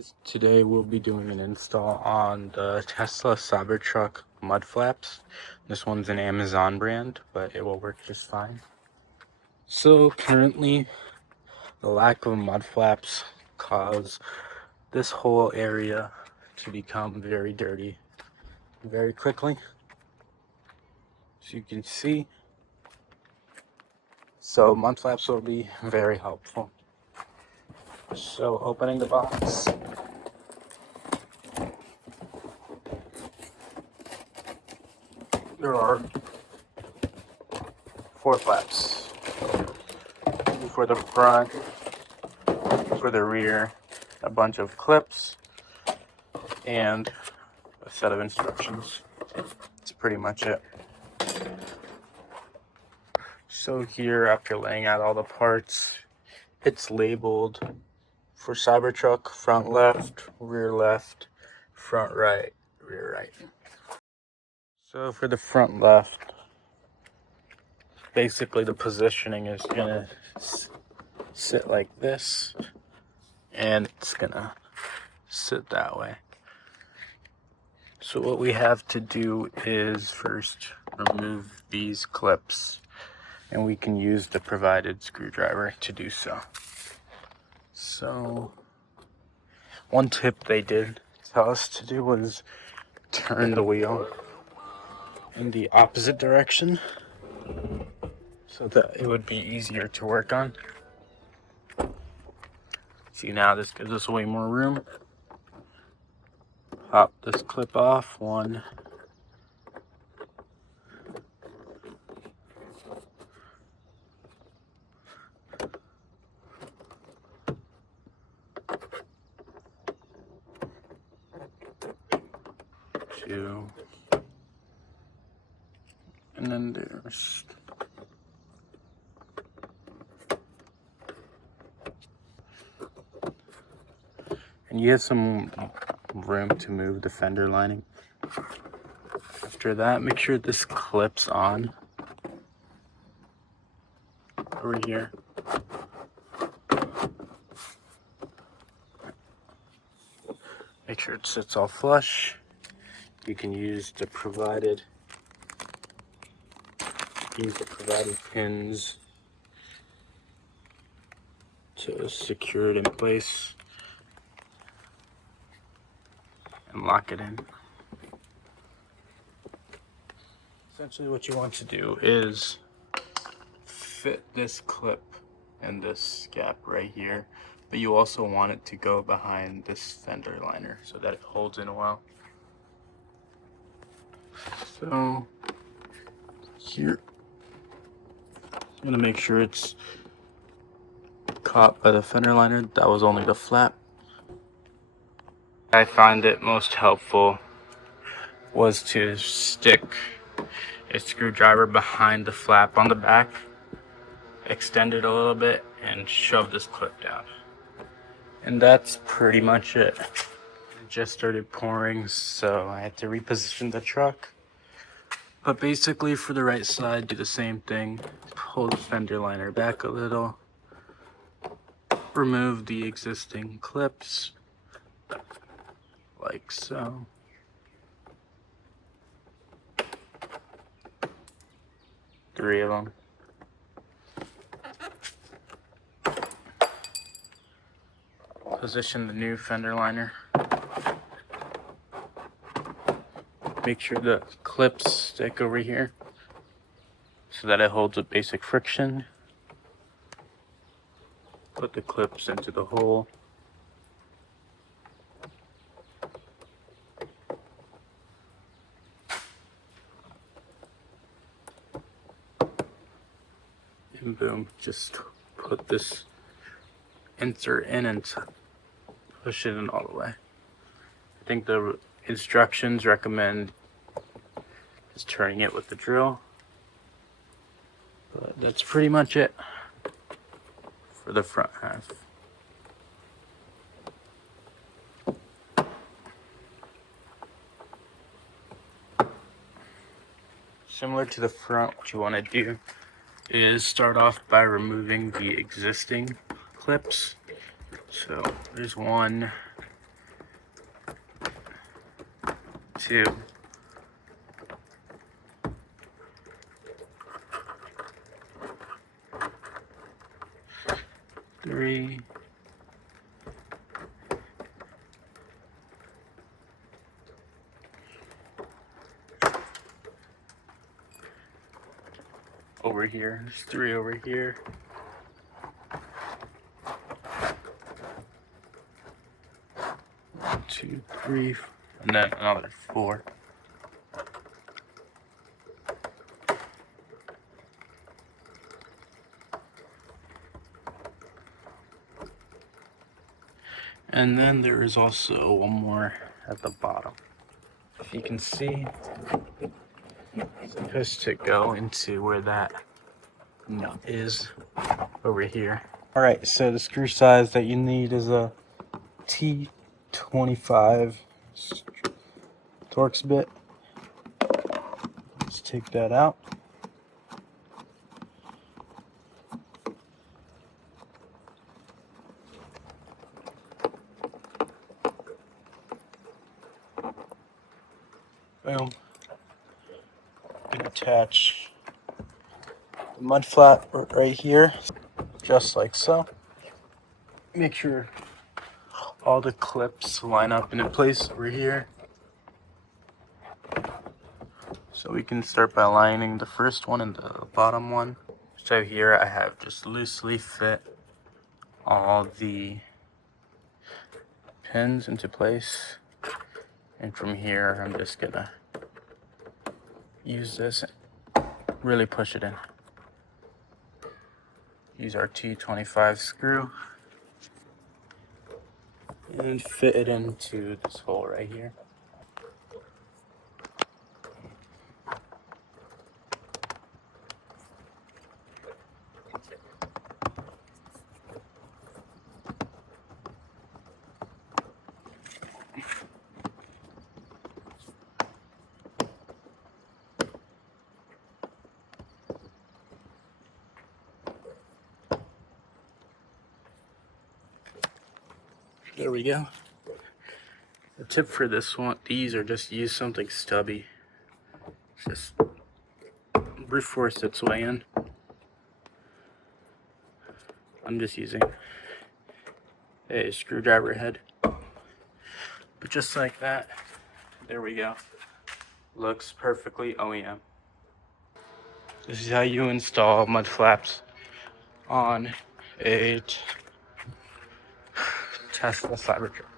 Guys, today we'll be doing an install on the Tesla Cybertruck Mudflaps. This one's an Amazon brand, but it will work just fine. So currently, the lack of mudflaps cause this whole area to become very dirty very quickly. As you can see, so mudflaps will be very helpful. So opening the box. There are 4 flaps for the front, for the rear, a bunch of clips, and a set of instructions. That's pretty much it. So here, after laying out all the parts, it's labeled for Cybertruck front left, front right, rear right. So for the front left, basically the positioning is gonna sit like this, and it's gonna sit that way. So what we have to do is first remove these clips, and we can use the provided screwdriver to do so. So one tip they did tell us to do was turn the wheel in the opposite direction so that it would be easier to work on. See, now this gives us way more room. Pop this clip off, 1, 2, and then there's and you have some room to move the fender lining. After that, make sure this clips on over here. Make sure it sits all flush. You can use the provided pins to secure it in place and lock it in. Essentially what you want to do is fit this clip in this gap right here, but you also want it to go behind this fender liner so that it holds in well. So here, I'm gonna make sure it's caught by the fender liner. That was only the flap. I find it most helpful was to stick a screwdriver behind the flap on the back, extend it a little bit, and shove this clip down. And that's pretty much it. It just started pouring, so I had to reposition the truck. But basically for the right side, do the same thing. Pull the fender liner back a little. Remove the existing clips, like so. Three of them. Position the new fender liner. Make sure the clips stick over here so that it holds a basic friction. Put the clips into the hole. And boom, just put this insert in and push it in all the way. I think the instructions recommend just turning it with the drill. But that's pretty much it for the front half. Similar to the front, what you want to do is start off by removing the existing clips. So there's 1, 2, 3, 4 over here. There's 3 over here. 1, 2, 3, and then another 4. And then there is also one more at the bottom. If you can see, it's supposed to go into where that nut is over here. Alright, so the screw size that you need is a T25 Torx bit. Let's take that out. Boom. And attach the mud flap right here, just like so. Make sure all the clips line up in place over here. So we can start by lining the first one and the bottom one. So here I have just loosely fit all the pins into place. And from here, I'm just gonna use this and really push it in. Use our T25 screw and fit it into this hole right here. There we go. The tip for this one, these are just use something stubby. Just brute force its way in. I'm just using a screwdriver head. But just like that, there we go. Looks perfectly OEM. This is how you install mud flaps on a Tesla Cybertruck.